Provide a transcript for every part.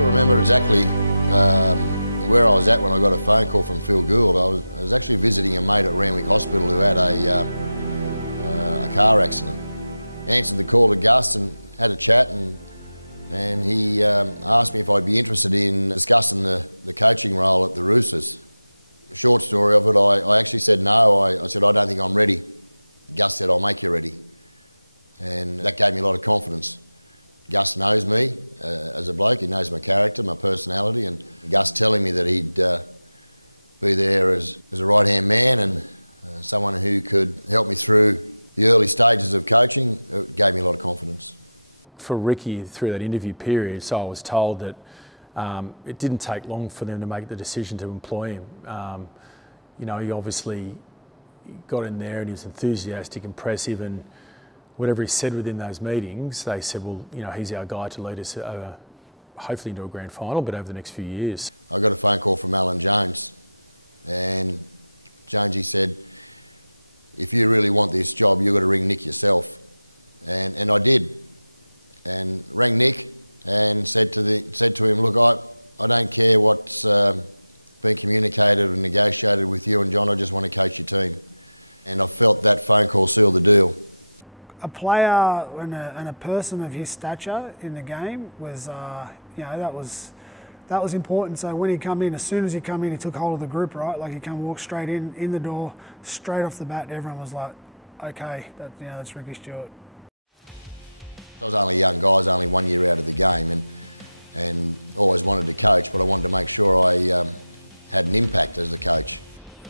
still remember exactly where I was at when I got a phone call from Phil Gould. I was actually visiting a mate at Randwick Hospital who had a car accident. Answered the call to Gus and had a chat, and he asked me if I'd be interested in discussing the coaching role at the Roosters. Short story of it, I actually said no. I said, I don't think I'm ready. Gus said, I'll make you ready. And that gave me a lot of confidence. Gus knows me as a bloke, he knows my character, my personality, and Gus telling me that he'd be there as a right-hand man and someone who could help me through the early stages of coaching, it gave me a lot of confidence. For Ricky, through that interview period, so I was told that it didn't take long for them to make the decision to employ him. You know, he obviously got in there and he was enthusiastic, impressive, and whatever he said within those meetings, they said, well, you know, he's our guy to lead us hopefully into a grand final, but over the next few years. I got a phone call from Alan Jones, and Jonesy said, if you really want this job, you've got to ring Nick yourself. And I did, and rang Nick and said to him, look, I don't care what's been communicated and negotiated with you and John, I just want to coach your team. And I felt that phone call sealed the deal. A player and a person of his stature in the game was, you know, that was important. So when he come in, as soon as he come in, he took hold of the group, right? Like he come walk straight in the door, straight off the bat. Everyone was like, okay, that's Ricky Stuart. I was only a young guy, I was only 1 year out of the game, and always wanted to coach, but I wanted to make sure I had an impact as a coach.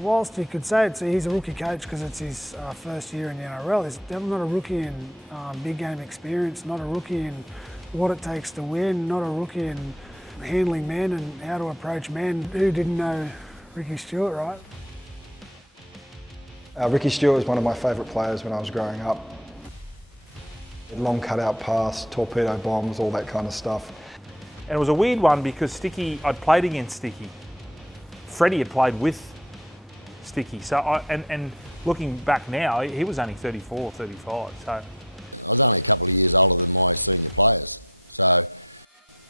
Whilst you could say he's a rookie coach because it's his first year in the NRL, he's definitely not a rookie in big game experience, not a rookie in what it takes to win, not a rookie in handling men and how to approach men. Who didn't know Ricky Stuart, right? Ricky Stuart was one of my favourite players when I was growing up. Long cut-out pass, torpedo bombs, all that kind of stuff. And it was a weird one because Sticky, I'd played against Sticky. Freddie had played with Sticky. So and looking back now, he was only 34, 35. So I was only a couple of years older than my senior players, so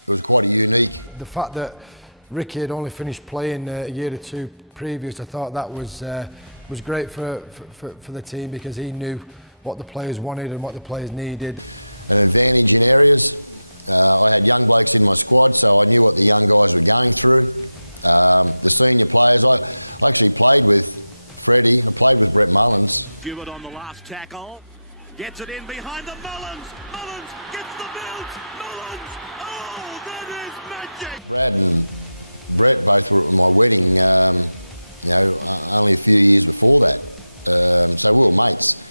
it was quite a unique. The fact that Ricky had only finished playing a year or two previous, I thought that was great for the team because he knew what the players wanted and what the players needed. An advantage in areas. I had young blokes in my squad, so I knew what the young guys were going through. The senior players, I actually played with Freddie, I played with Brett Mullins. Stewart on the last tackle, gets it in behind the Mullins. Mullins gets the bounce. Mullins, oh, that is magic. Brad and Brett both were at my wedding, you know, only a few years before that. So we were mates.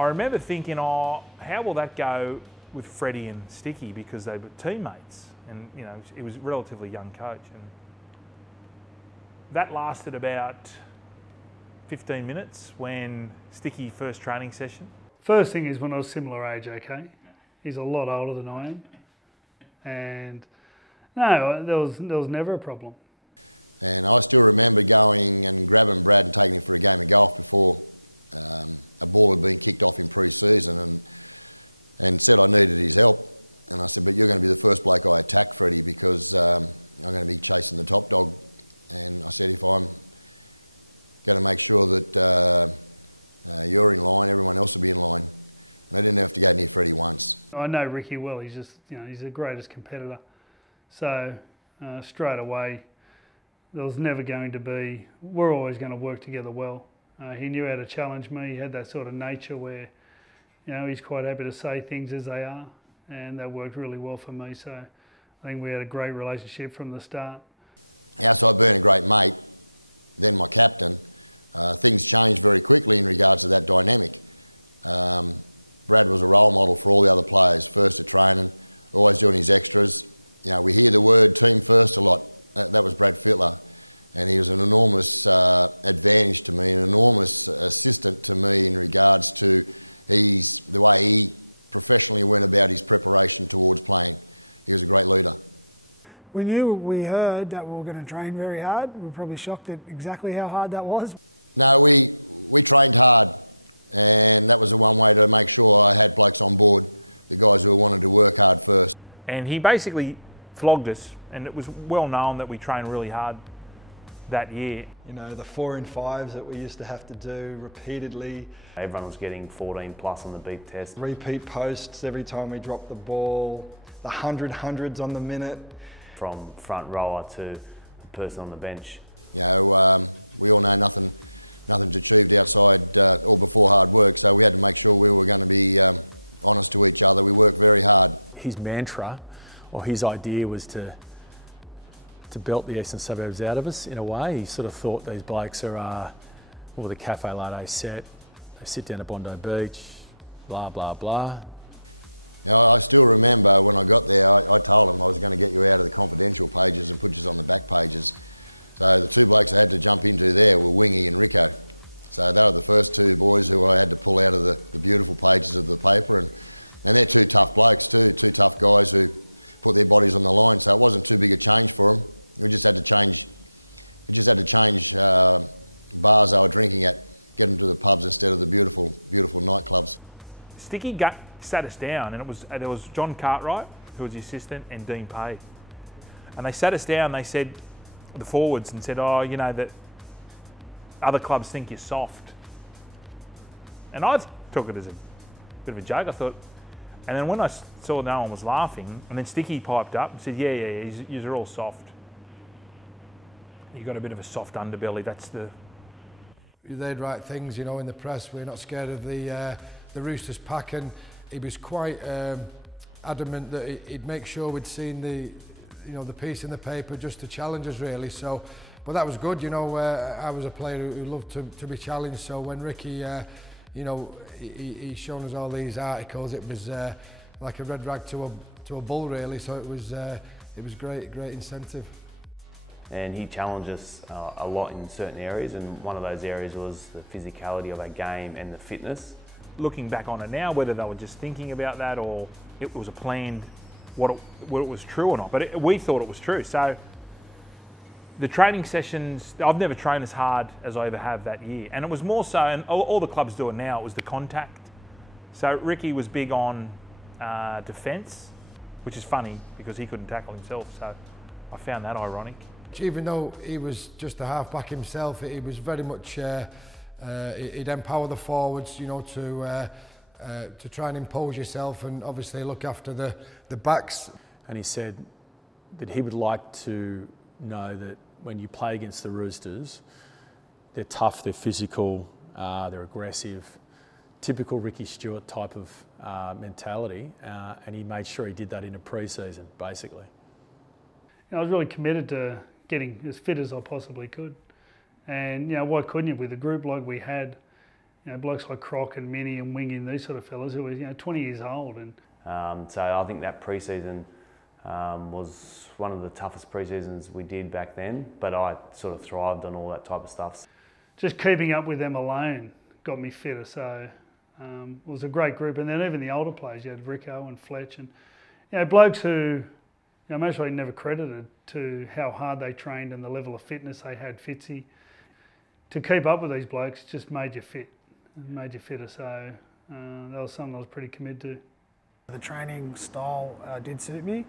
I remember thinking, oh, how will that go with Freddie and Sticky because they were teammates, and you know he was a relatively young coach, and that lasted about 15 minutes when Sticky first training session. First thing is when I was similar age, okay? He's a lot older than I am, and no, there was never a problem. And I still remember going and grabbing Brad and taking him for a game of golf before a ball had been kicked off in pre-season, and said I needed his help. And I said, but you're going to be the first bloke I attack, Freddie, because I'm going to be chasing the top dog. And I said, if I'm going to make sure that you're in line, everyone else will be in line. And I didn't have to go near Freddie once. I know Ricky well. He's just, you know, he's the greatest competitor. So straight away, there was never going to be, we're always going to work together well. He knew how to challenge me. He had that sort of nature where, you know, he's quite happy to say things as they are, and that worked really well for me. So I think we had a great relationship from the start. Outside being a great mate, then my captain, things changed very quickly in regards to that dynamic. Brad was a role model for all the other players, first at training, always doing his extras. You know, we hear the word team first a lot. That was Brad Fittler. And he was an enormous advantage to me, an enormous assistant to me in regards to the way he professionally went about his preparation towards playing. He was a great leader. We heard that we were going to train very hard. We were probably shocked at exactly how hard that was. No, we trained hard, and that was the one way to make sure I had blokes on board, the guys who wanted to work hard first. And he basically, flogged us, and it was well known that we trained really hard that year. You know, the 4 in 5s that we used to have to do repeatedly. Everyone was getting 14 plus on the beat test. Repeat posts every time we dropped the ball. The 100 hundreds on the minute. From front rower to the person on the bench. You know, we all know nothing's achieved outside or before hard work, so we had to make sure we were going to be honest to each other. We worked very hard. His mantra, or his idea, was to belt the eastern suburbs out of us, in a way. He sort of thought these blokes are, well, the cafe latte set, they sit down at Bondi Beach, blah, blah, blah. You know, I still remember when I got there, I told them I was going to get you out of the confidential pages and put you on the back pages. So the two blokes I had to jump into there were Wingy and Rico. So they were the first two boys who I had to pull out of the beautiful pages of the paper, and they're two tough blokes too, two tough guys who put their bodies on the line, so it wasn't too big a change for them. We just had to change bars they were drinking at, get them to the pubs instead of the beautiful, beautiful nightclubs. Sticky sat us down, and there was John Cartwright, who was the assistant, and Dean Pay. And they sat us down, they said, the forwards, and said, oh, you know, that other clubs think you're soft. And I took it as a bit of a joke, I thought. And then when I saw no one was laughing, and then Sticky piped up and said, yeah, you're all soft. You've got a bit of a soft underbelly, that's the... They'd write things, you know, in the press, we're not scared of the Roosters pack, and he was quite adamant that he'd make sure we'd seen the piece in the paper just to challenge us, really. So, but that was good, you know. I was a player who loved to be challenged, so when Ricky, you know, he's shown us all these articles, it was like a red rag to a bull, really. So it was great incentive. And he challenged us a lot in certain areas, and one of those areas was the physicality of our game and the fitness. Looking back on it now, whether they were just thinking about that or it was a planned, whether it was true or not, but we thought it was true. So the training sessions, I've never trained as hard as I ever have that year. And it was more so, and all the clubs do it now, it was the contact. So Ricky was big on defence, which is funny because he couldn't tackle himself. So I found that ironic. Even though he was just a halfback himself, he was very much, he'd empower the forwards, you know, to try and impose yourself and obviously look after the backs. And he said that he would like to know that when you play against the Roosters, they're tough, they're physical, they're aggressive, typical Ricky Stuart type of mentality, and he made sure he did that in a pre-season, basically. I was really committed to getting as fit as I possibly could. And, you know, why couldn't you with a group like we had, you know, blokes like Croc and Minnie and Wingy and these sort of fellas who were, you know, 20 years old. And so I think that pre-season was one of the toughest pre-seasons we did back then, but I sort of thrived on all that type of stuff. Just keeping up with them alone got me fitter, so it was a great group. And then even the older players, you had Rico and Fletch and, you know, blokes who, you know, mostly never credited to how hard they trained and the level of fitness they had. Fitzy, to keep up with these blokes just made you fit, made you fitter. So that was something I was pretty committed to. The training style did suit me,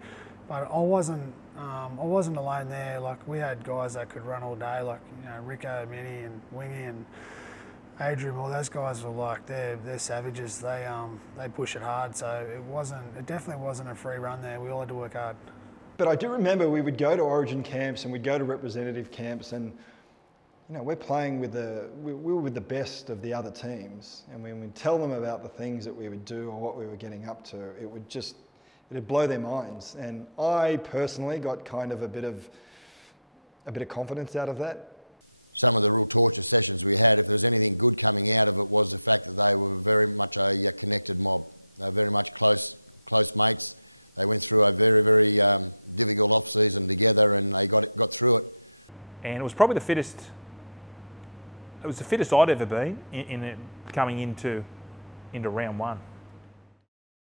but I wasn't alone there. Like, we had guys that could run all day, like, you know, Rico, Minnie, and Wingy, and Adrian. All those guys were like they're savages. They push it hard. So it definitely wasn't a free run there. We all had to work hard. But I do remember we would go to Origin camps and we'd go to representative camps, and you know, we're playing with we were with the best of the other teams, and when we'd tell them about the things that we would do or what we were getting up to, it'd blow their minds. And I personally got kind of a bit of confidence out of that. Some of the real torture sessions we had, if there was anything good coming out of it, was the fact that they were very much a connected mob. They were very much close mates. They went through a very, very difficult off-season together, and they got through it. And it was probably the fittest. It was the fittest I'd ever been in coming into round one.